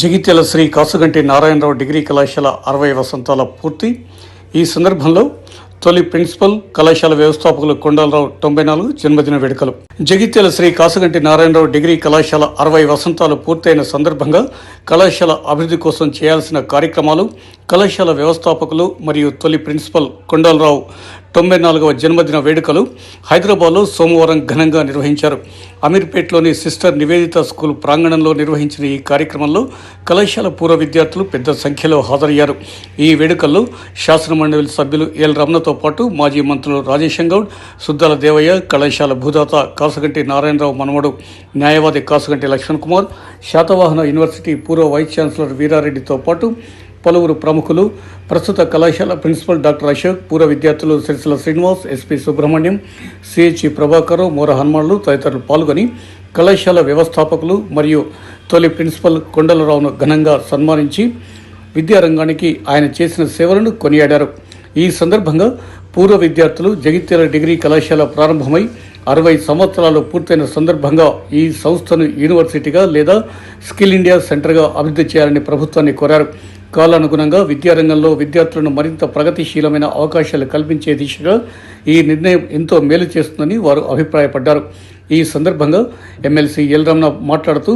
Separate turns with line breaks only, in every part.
Jagtial Shri Kasuganti Narayanarao degree కళాశాల అరవై వసంతాల పూర్తి. ఈ సందర్భంలో తొలి ప్రిన్సిపల్ కళాశాల వ్యవస్థాపకులు కొండలరావు తొంభై నాలుగు జన్మదిన వేడుకలు. జగిత్యాల శ్రీ కాసుగంటి నారాయణరావు డిగ్రీ కళాశాల అరవై వసంతాలు పూర్తయిన సందర్భంగా కళాశాల అభివృద్ధి కోసం చేయాల్సిన కార్యక్రమాలు కళాశాల వ్యవస్థాపకులు మరియు తొలి ప్రిన్సిపల్ కొండలరావు తొంభై నాలుగవ జన్మదిన వేడుకలు హైదరాబాద్లో సోమవారం ఘనంగా నిర్వహించారు. అమీర్పేట్లోని సిస్టర్ నివేదిత స్కూల్ ప్రాంగణంలో నిర్వహించిన ఈ కార్యక్రమంలో కళాశాల పూర్వ విద్యార్థులు పెద్ద సంఖ్యలో హాజరయ్యారు. ఈ వేడుకల్లో శాసనమండలి సభ్యులు ఎల్ రమణతో పాటు మాజీ మంత్రులు రాజేశం గౌడ్ సుద్దాల దేవయ్య కళాశాల భూదాత కాసుగంటి నారాయణరావు మనవడు న్యాయవాది కాసుగంటి లక్ష్మణ్ కుమార్ శాతవాహన యూనివర్సిటీ పూర్వ వైస్ ఛాన్సలర్ వీరారెడ్డితో పాటు పలువురు ప్రముఖులు ప్రస్తుత కళాశాల ప్రిన్సిపల్ డాక్టర్ అశోక్ పూర్వ విద్యార్థులు Sircilla Srinivas SP Subrahmanyam C H E Prabhakar Moora Hanumanulu తదితరులు పాల్గొని కళాశాల వ్యవస్థాపకులు మరియు తొలి ప్రిన్సిపల్ కొండలరావును ఘనంగా సన్మానించి విద్యారంగానికి ఆయన చేసిన సేవలను కొనియాడారు. ఈ సందర్భంగా పూర్వ విద్యార్థులు జగిత్యాల డిగ్రీ కళాశాల ప్రారంభమై అరవై సంవత్సరాలు పూర్తయిన సందర్భంగా ఈ సంస్థను యూనివర్సిటీగా లేదా స్కిల్ ఇండియా సెంటర్గా అభివృద్ధి చేయాలని ప్రభుత్వాన్ని కోరారు. కాలానుగుణంగా విద్యారంగంలో విద్యార్థులను మరింత ప్రగతిశీలమైన అవకాశాలు కల్పించే దిశగా ఈ నిర్ణయం ఎంతో మేలు చేస్తుందని వారు అభిప్రాయపడ్డారు. ఈ సందర్భంగా ఎమ్మెల్సీ ఎల్ రమణ మాట్లాడుతూ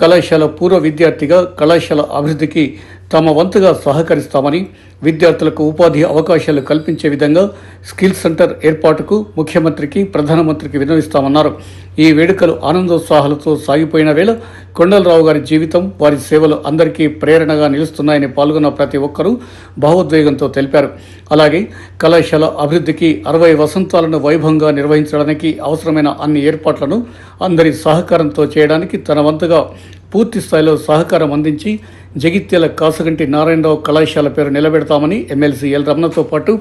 కళాశాల పూర్వ విద్యార్థిగా కళాశాల అభివృద్ధికి తమ వంతుగా సహకరిస్తామని విద్యార్థులకు ఉపాధి అవకాశాలు కల్పించే విధంగా స్కిల్ సెంటర్ ఏర్పాటుకు ముఖ్యమంత్రికి ప్రధానమంత్రికి విన్నవిస్తామన్నారు. ఈ వేడుకలు ఆనందోత్సాహాలతో సాగిపోయిన వేళ కొండలరావు గారి జీవితం వారి సేవలు అందరికీ ప్రేరణగా నిలుస్తున్నాయని పాల్గొన్న ప్రతి ఒక్కరూ భావోద్వేగంతో తెలిపారు. అలాగే కళాశాల అభివృద్ధికి అరవై వసంతాలను వైభవంగా నిర్వహించడానికి అవసరమైన అన్ని ఏర్పాట్లను అందరి సహకారంతో చేయడానికి తన వంతుగా పూర్తి స్థాయిలో సహకారం అందించి జగిత్యాల కాసగంటి నారాయణరావు కళాశాల పేరు నిలబెడతామని ఎమ్మెల్సీ ఎల్ రమణతో పాటు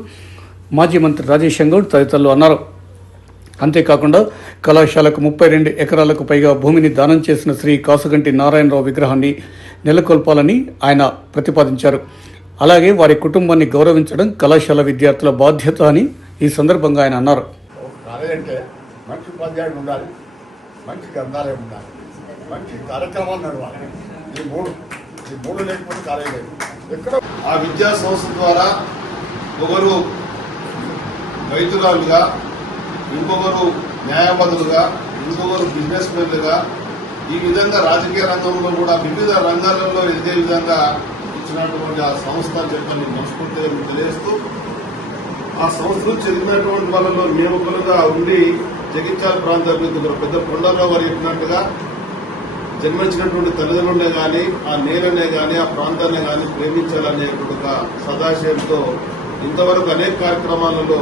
మాజీ మంత్రి రాజేష్ గౌడ్ తదితరులు అన్నారు. అంతేకాకుండా కళాశాలకు ముప్పై రెండు ఎకరాలకు పైగా భూమిని దానం చేసిన శ్రీ కాసుగంటి నారాయణరావు విగ్రహాన్ని నెలకొల్పాలని ఆయన ప్రతిపాదించారు. అలాగే వారి కుటుంబాన్ని గౌరవించడం కళాశాల విద్యార్థుల బాధ్యత అని ఈ సందర్భంగా ఆయన అన్నారు.
మంచి ఉపాధ్యాయుడు ఉండాలి. మంచి గ్రంథాలయం ఉండాలి. మంచి కార్యక్రమాలు నడవాలి. ఈ మూడు ఈ మూడు లేకపోతే కాలేజ్ లేదు. ఎక్కడ?
ఆ విద్యా సంస్థ ద్వారా ఒకరు వైద్యురాలుగా ఇంకొకరు న్యాయవాదులుగా ఇంకొకరు బిజినెస్ మెన్లుగా ఈ విధంగా రాజకీయ రంగంలో కూడా వివిధ రంగాలలో ఇదే విధంగా ఇచ్చినటువంటి ఆ సంస్థ చెప్పని మనస్ఫూర్తిగా తెలియజేస్తూ ఆ సంస్థలు చెందినటువంటి వాళ్ళలో మేము ఒకరుగా ఉండి జగిత్యాల ప్రాంత అభివృద్ధి పెద్ద కొండలరావు గారు చెప్పినట్టుగా జన్మించినటువంటి తల్లిదండ్రులనే కానీ ఆ నేలనే కానీ ఆ ప్రాంతాన్ని కానీ ప్రేమించాలనేటువంటి ఒక సదాశయంతో ఇంతవరకు అనేక కార్యక్రమాలలో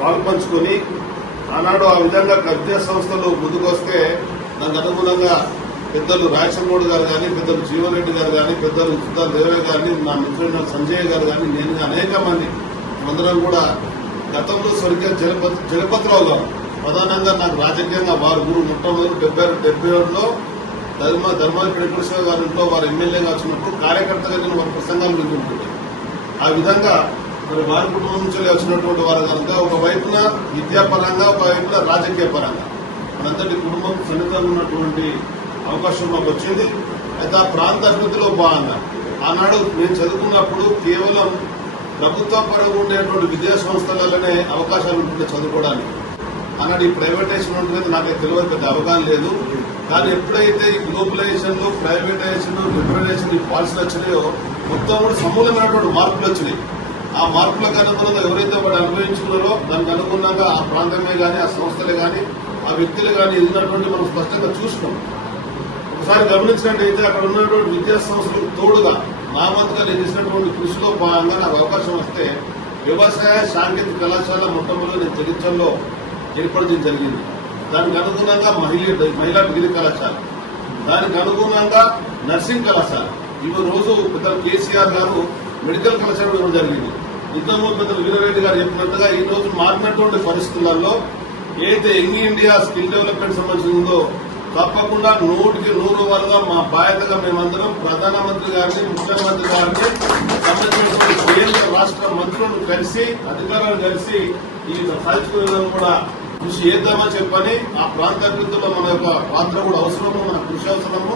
పాల్పంచుకొని ఆనాడు ఆ విధంగా విద్యా సంస్థలు ముందుకొస్తే దానికి అనుగుణంగా పెద్దలు రాయచంగోడు గారు కానీ పెద్దలు జీవన్ రెడ్డి గారు కానీ పెద్దలు సుధా దేవయ్య గారిని నా మిత్రుడు సంజయ్ గారు కానీ నేను అనేక మంది అందరం కూడా గతంలో స్వర్గీయ జలపతి జలపతిరావు గారు ప్రధానంగా నాకు రాజకీయంగా వారు గురు మొట్టమొదటి డెబ్బై డెబ్బై ఏడులో ధర్మ ధర్మాల వెంకటేశ్వర గారు ఇంట్లో వారు ఎమ్మెల్యేగా వచ్చినప్పుడు కార్యకర్తగా నేను వారి ప్రసంగాలు వింటుంటుంది ఆ విధంగా మరి వారి కుటుంబం నుంచి వచ్చినటువంటి వారు కనుక ఒక వైపున విద్యాపరంగా ఒక వైపున రాజకీయ పరంగా. మనంతటి కుటుంబం సన్నిహితంగా ఉన్నటువంటి అవకాశం మాకు వచ్చింది. అయితే ఆ ప్రాంత అభివృద్ధిలో భాగంగా ఆనాడు నేను చదువుకున్నప్పుడు కేవలం ప్రభుత్వ పరంగా ఉండేటువంటి విద్యా సంస్థలలోనే అవకాశాలు ఉంటుండే చదువుకోవడానికి. అన్నాడు ఈ ప్రైవేటైజేషన్ ఉంటుంది నాకు తెలియదు పెద్ద అవగాహన లేదు. కానీ ఎప్పుడైతే ఈ గ్లోబలైజేషన్ ప్రైవేటైజేషన్ లిబరలైజేషన్ ఈ పాలసీలు వచ్చినాయో మొత్తం కూడా సమూలమైనటువంటి మార్పులు వచ్చినాయి. ఆ మార్పులకు అనుగుణంగా ఎవరైతే వాడు అనుభవించుకున్నారో దానికి అనుగుణంగా ఆ ప్రాంతమే కానీ ఆ సంస్థలే కానీ ఆ వ్యక్తులు కానీ ఎదిగినటువంటి మనం స్పష్టంగా చూసినాం ఒకసారి గమనించినట్టయితే అక్కడ ఉన్నటువంటి విద్యా సంస్థలకు తోడుగా నా వంతుగా నేను చేసినటువంటి కృషిలో భాగంగా నాకు అవకాశం వస్తే వ్యవసాయ సాంకేతిక కళాశాల మొట్టమొదటి నేను జగిత్యంలో ఏర్పడడం జరిగింది. దానికి అనుగుణంగా మహిళ మహిళా డిగ్రీ కళాశాల. దానికి అనుగుణంగా నర్సింగ్ కళాశాల. ఇవి రోజు పెద్ద కేసీఆర్ గారు మెడికల్ కళాశాల ఇవ్వడం జరిగింది. ఇంతకుముందు పెద్ద వీరారెడ్డి గారు చెప్పినట్టుగా ఈ రోజు మారినటువంటి పరిస్థితులలో ఏదైతే యంగ్ ఇండియా స్కిల్ డెవలప్మెంట్ సంబంధించిందో తప్పకుండా నూటికి నూరు వరకు మా బాధ్యతగా మేమందరం ప్రధానమంత్రి గారిని ముఖ్యమంత్రి గారిని సంబంధించిన కేంద్ర రాష్ట్ర మంత్రులను కలిసి అధికారులను కలిసి ఈ సాధించుకునే కూడా కృషి చేద్దామని చెప్పని ఆ ప్రాంత అభివృద్ధిలో మన యొక్క పాత్ర కూడా అవసరము మన కృషి అవసరము